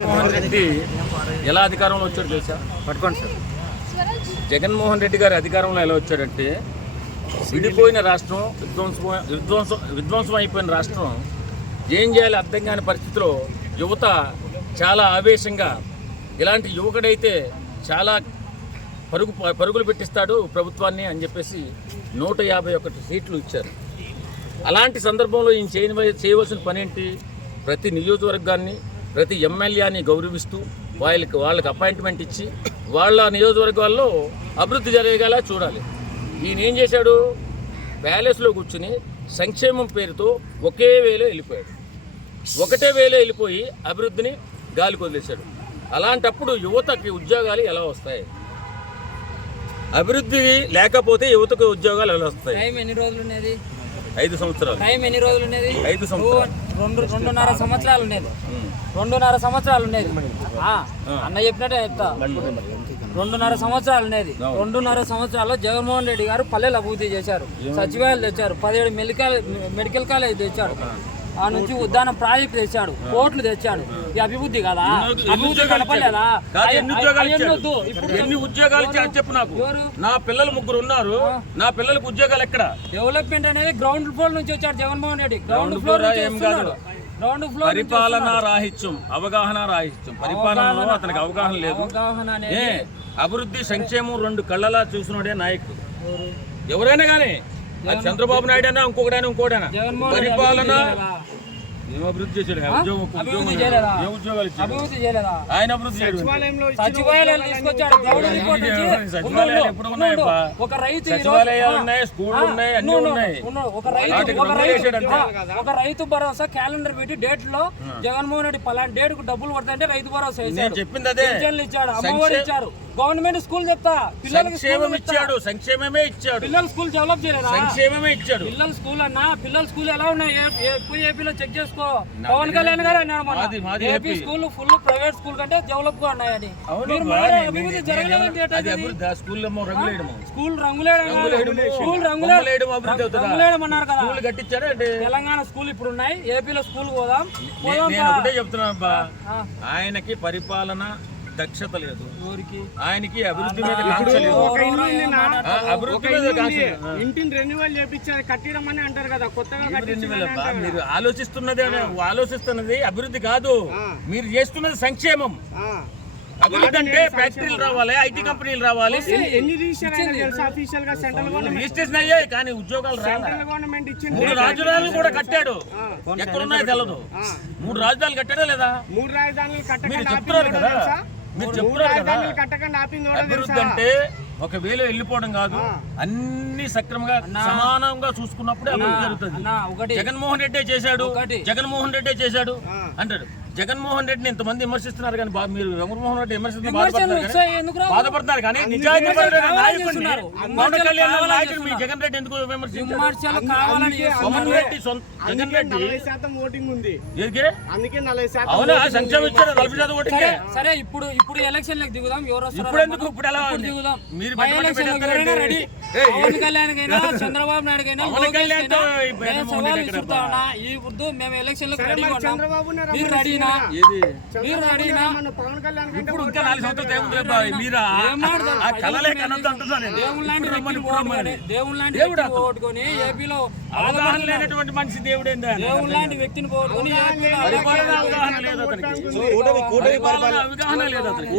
జగన్మోహన్ రెడ్డి ఎలా అధికారంలో వచ్చాడు తెలుసా? పట్టుకోండి సార్. జగన్మోహన్ రెడ్డి గారి అధికారంలో ఎలా వచ్చాడంటే, విడిపోయిన రాష్ట్రం, విధ్వంసం అయిపోయిన రాష్ట్రం ఏం చేయాలి అర్థం కాని పరిస్థితిలో యువత చాలా ఆవేశంగా, ఇలాంటి యువకుడైతే చాలా పరుగులు పెట్టిస్తాడు ప్రభుత్వాన్ని అని చెప్పేసి 151 సీట్లు ఇచ్చారు. అలాంటి సందర్భంలో ఈయన చేయవలసిన పని ఏంటి? ప్రతి నియోజకవర్గాన్ని, ప్రతి ఎమ్మెల్యేని గౌరవిస్తూ వాళ్ళకి అపాయింట్మెంట్ ఇచ్చి వాళ్ళ నియోజకవర్గాల్లో అభివృద్ధి జరిగేలా చూడాలి. ఈయన ఏం చేశాడు? ప్యాలెస్లో కూర్చుని సంక్షేమం పేరుతో ఒకటే వేలో వెళ్ళిపోయి అభివృద్ధిని గాలికి వదిలేశాడు. అలాంటప్పుడు యువతకి ఉద్యోగాలు ఎలా వస్తాయి? అభివృద్ధి లేకపోతే యువతకు ఉద్యోగాలు ఎలా వస్తాయి? ఎన్ని రోజులు ఉన్నది? 5 సంవత్సరాలు. టైం ఎన్ని రోజులు ఉన్నది? 5 సంవత్సరాలు. 2.5 సంవత్సరాలు ఉండేది. 2.5 సంవత్సరాలు ఉండేది. అన్న చెప్పినట్టే చెప్తా. 2.5 సంవత్సరాలు ఉండేది. 2.5 సంవత్సరాల్లో జగన్మోహన్ రెడ్డి గారు పల్లెలు అభివృద్ధి చేశారు, సచివాలయాలు తెచ్చారు, 17 మెడికల్ కాలేజ్ తెచ్చాడు, ఆ నుంచి ఉద్యాన ప్రాజెక్టు తెచ్చాడు, కోట్లు తెచ్చాడు. ఈ అభివృద్ధి కదా? అభివృద్ధి కనపడలేదా? ఎన్ని ఉద్యోగాలు ఇచ్చారు చెప్పు నాకు. నా పిల్లలు 3 ఉన్నారు, నా పిల్లలకు ఉద్యోగాలు ఎక్కడ? డెవలప్మెంట్ అనేది గ్రౌండ్ ఫ్లోర్ నుంచి వచ్చాడు జగన్మోహన్ రెడ్డి. గ్రౌండ్ ఫ్లోర్ పరిపాలన రాహిత్యం, అవగాహన రాహిత్యం. పరిపాలనలో అతనికి అవగాహన లేదు. అభివృద్ధి సంక్షేమం 2 కళ్ళలా చూసినోడే నాయకుడు ఎవరైనా కానీ. అది చంద్రబాబు నాయుడు అయినా ఇంకోడైనా పరిపాలన అభివృద్ధి చేశాడు. ఆయన అభివృద్ధి సచివాలయాలు తీసుకొచ్చాడు. ఒక రైతు భరోసా క్యాలెండర్ పెట్టి డేట్ లో జగన్మోహన్ రెడ్డి పలాంటి డేట్ కు డబ్బులు పడతాయంటే రైతు భరోసా చెప్పింది అదే ఇచ్చాడు. అమ్మఒడి ఇచ్చారు. గవర్నమెంట్ స్కూల్ చెప్తా పిల్లలకి సంక్షేమమే ఇచ్చాడు. పిల్లల స్కూల్ డెవలప్ చేయలేదా? సంక్షేమమే ఇచ్చాడు. పిల్లల స్కూల్ అన్నా, పిల్లల స్కూల్ ఎలా ఉన్నాయి ఏపీలో చెక్ చేసుకో. పవన్ కళ్యాణ్ గారు అన్నాడు AP school full private school కంటే డెవలప్ గా ఉన్నాయని. అభివృద్ధి జరగలేదు. స్కూల్ రంగులేయడం అన్నారు కదా. తెలంగాణ స్కూల్ ఇప్పుడు ఉన్నాయి, ఏపీలో స్కూల్ పోదాం. చెప్తున్నా ఆయనకి పరిపాలన దక్షత లేదు, ఆయనకి అభివృద్ధి మీద కాంక్ష లేదు. ఇంటిని రెన్యువల్ చేయించారు, కట్టడం అని అంటారు కదా. కొత్తగా మీరు ఆలోచిస్తున్నది అభివృద్ధి కాదు, మీరు చేస్తున్నది సంక్షేమం. అభివృద్ధి అంటే ఫ్యాక్టరీలు రావాలి, ఐటీ కంపెనీలు రావాలి. రిజిస్ట్రేషన్ అయ్యాయి కానీ ఉద్యోగాలు రావాలి. 3 రాజధానులు కూడా కట్టాడు, ఎక్కడున్నాయో తెలదు. 3 రాజధానులు కట్టాడా లేదా? 3 రాజధానులు మీరు చెప్తున్నారు కదా, మీరు చెప్తున్నారు కదా. అభివృద్ధి అంటే ఒక వేలో వెళ్ళిపోవడం కాదు, అన్ని సక్రమంగా సమానంగా చూసుకున్నప్పుడే అభివృద్ధి జరుగుతుంది. జగన్మోహన్ రెడ్డి చేశాడు అంటాడు. జగన్మోహన్ రెడ్డిని ఇంతమంది విమర్శిస్తున్నారు కానీ మీరు జగన్మోహన్ రెడ్డి బాధపడుతున్నారు కానీ నిజాయితీ నాయకుడు మీ జగన్ రెడ్డి ఎందుకు విమర్శించారు? జగన్ రెడ్డి అవునా సంక్షేమం ఇచ్చారు 40% ఓటింగ్. సరే ఇప్పుడు ఎలక్షన్ లకు దిగుదాం. ఎవరు ఇప్పుడు ఎందుకు? ఇప్పుడు ఎలా దిగుదాం? మీరు పవన్ కళ్యాణ్ కైనా చంద్రబాబు నాయుడు కైనా సవాల్ ఇస్తున్నా. ఈ వద్దు మేము ఎలక్షన్ లకు రెడీ ఇప్పుడు ఇంకా 4 సంవత్సరాలు మీరా కలలే కనొద్దు అంటున్నాను. దేవుడు ఓటుకొని ఏపీలో అవగాహన లేనటువంటి మనిషి దేవుడేందా? దేవుడు లాంటి వ్యక్తిని పోగొట్టుకొని పరిపాలన అవగాహన లేదు అతనికి.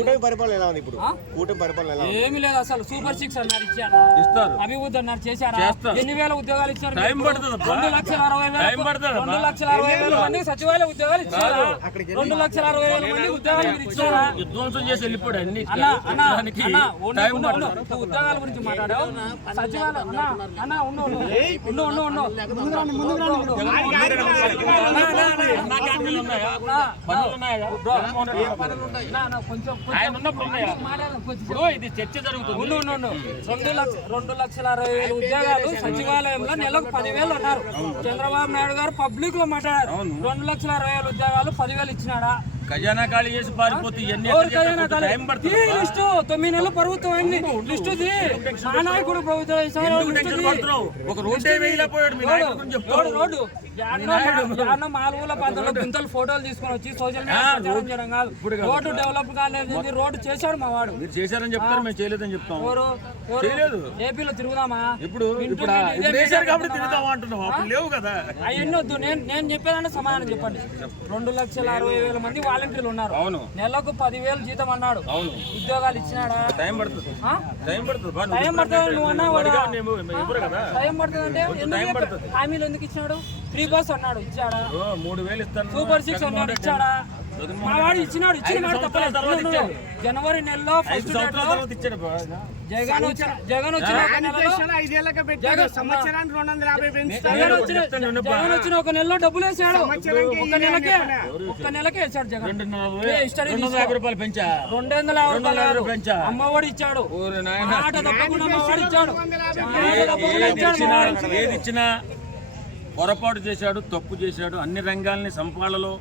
ఏమి లేదు అసలు. సూపర్ 6 అన్నారు, ఇచ్చారా? ఇస్తారు. అభివృద్ధి అన్నారు, చేశారా? ఎన్ని వేల ఉద్యోగాలు ఇచ్చారు? 2,60,000 మంది సచివాలయ ఉద్యోగాలు ఇచ్చారా? 2,60,000 మంది ఉద్యోగాలు ఇచ్చారా? విధ్వంసం చేసి వెళ్ళిపోయాడు. అన్ని ఉద్యోగాల గురించి మాట్లాడావు. సచివాలయం ఇది చర్చ జరుగుతుంది. 2,60,000 ఉద్యోగాలు సచివాలయంలో నెలకు 10,000 అన్నారు. చంద్రబాబు నాయుడు గారు పబ్లిక్ లో మాట్లాడారు. 2,60,000 ఉద్యోగాలు 10,000 ఇచ్చినాడా? ఖజానా ఖాళీ చేసి పారిపోతే 9 నెలలు ప్రభుత్వం అయింది. నాయకుడు ప్రభుత్వం ఒక రోడ్డు వేయలేకపోయాడు. యాడనో మాలుగుల ప్రాంతంలో గుంతలు ఫోటోలు తీసుకొని వచ్చి సోషల్ మీడియా ప్రచారం చేయడం కాదు. రోడ్డు డెవలప్ కాలేదు, రోడ్డు చేశాడు మా వాడు. మీరు చేశారని చెప్తారు, మేము చేయలేదని చెప్తాం. ఎవరు చేయలేదు. ఏపీలో తిరుగుదామా? ఇప్పుడు వేశారు కాబట్టి తిరుగుతామా అంటున్నాం, అప్పుడు లేవు కదా. అవన్నీ వద్దు, నేను చెప్పేదాన్ని సమాధానం చెప్పండి. 2,60,000 మంది వాలంటీర్లు ఉన్నారు. అవును. నెలకు 10,000 జీతం అన్నాడు. అవును. ఉద్యోగాలు ఇచ్చినాడా? టైం పడుతుంది, టైం పడుతుంది. టైం పడుతుంది నువ్వు అన్నావు కదా. ఇవ్వరు కదా. టైం పడుతుంది అంటే హామీలు ఎందుకు ఇచ్చినాడు? ఫ్రీ బస్ అన్నాడు, ఇచ్చాడా? 3,000 ఇస్తాను. సూపర్ 6 అన్నాడు, ఇచ్చాడా? మా వాడు ఇచ్చిన మాట తప్పలేదు. జనవరి నెలలో ఫస్ట్ తర్వాత ఇచ్చాడు. జగన్ వచ్చిన ఆయన దేశంలో 5 ఏళ్ళకే పెట్టాడు. సంవత్సరానికి 250 పెంచుతాడు. జగన్ వచ్చిన ఒక నెలలో డబ్బులు వేసాడు. ఒక్క నెలకే వేసాడు జగన్. 250 రూపాయలు పెంచా. 250 పెంచా. అమ్మఒడి ఇచ్చాడు. మాట తప్పకుండా అమ్మఒడి ఇచ్చాడు. ఏది ఇచ్చినా పొరపాటు చేశాడు, తప్పు చేశాడు. అన్ని రంగాల్ని సంపాలలో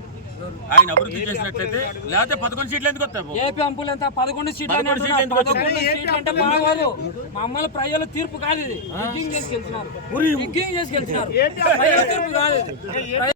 ఆయన అభివృద్ధి చేసినట్లయితే, లేకపోతే 11 సీట్లు ఎందుకు వస్తాయి? ఏపీ అంపులు ఎంత 11 సీట్లు అంటే బాగోదు. మా అమ్మల ప్రజల తీర్పు కాదు ఇది. రిగ్గింగ్ చేసి గెలిచినారు. తీర్పు కాదు.